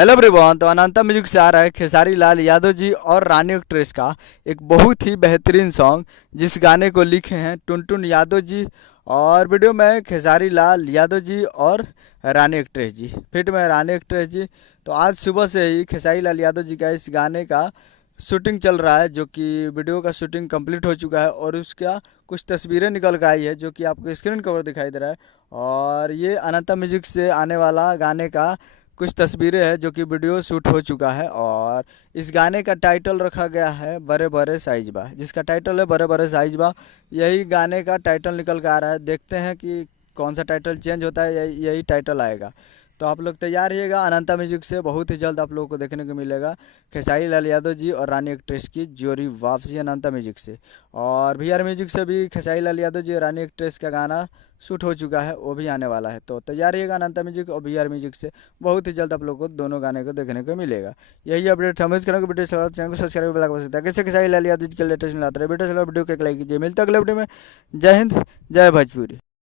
Hello everyone. तो अनंता music से आ रहा है खेसारी लाल यादव जी और रानी एक्ट्रेस का एक बहुत ही बेहतरीन सॉन्ग, जिस गाने को लिखे हैं टुनटुन यादव जी। और वीडियो में खेसारी लाल यादव जी और रानी एक्ट्रेस जी, फिट में रानी एक्ट्रेस जी। तो आज सुबह से ही खेसारी लाल यादव जी का इस गाने का शूटिंग चल रहा है, जो कि वीडियो का शूटिंग कंप्लीट हो चुका है और उसका कुछ तस्वीरें निकल कर आई है, जो कि आपको स्क्रीन कवर दिखाई दे रहा है। और ये अनंता म्यूजिक से आने वाला गाने का कुछ तस्वीरें हैं, जो कि वीडियो शूट हो चुका है। और इस गाने का टाइटल रखा गया है बड़े बड़े साइज बा, जिसका टाइटल है बड़े बड़े साइज बा। यही गाने का टाइटल निकल कर आ रहा है। देखते हैं कि कौन सा टाइटल चेंज होता है, यही टाइटल आएगा। तो आप लोग तैयार रहिएगा। अनंता म्यूजिक से बहुत ही जल्द आप लोगों को देखने को मिलेगा खेसारी लाल यादव जी और रानी एक्ट्रेस की जोड़ी वापसी अनंता म्यूजिक से। और वी आर म्यूजिक से भी खेसारी लाल यादव जी और रानी एक्ट्रेस का गाना शूट हो चुका है, वो भी आने वाला है। तो तैयार रहिएगा अनंता म्यूजिक और वी आर म्यूजिक से। बहुत ही जल्द आप लोगों को दोनों गाने को देखने को मिलेगा। यही अपडेट समझ करेंगे। वीडियो चला चैनल को सब्सक्राइब बेल आइकन है, कैसे खेसारी लाल यादव जी के लेटेस्ट मिलाते रहे। वीडियो चला वीडियो को एक लाइक कीजिए। मिलता है अगले वीडियो में। जय हिंद, जय भोजपुरी।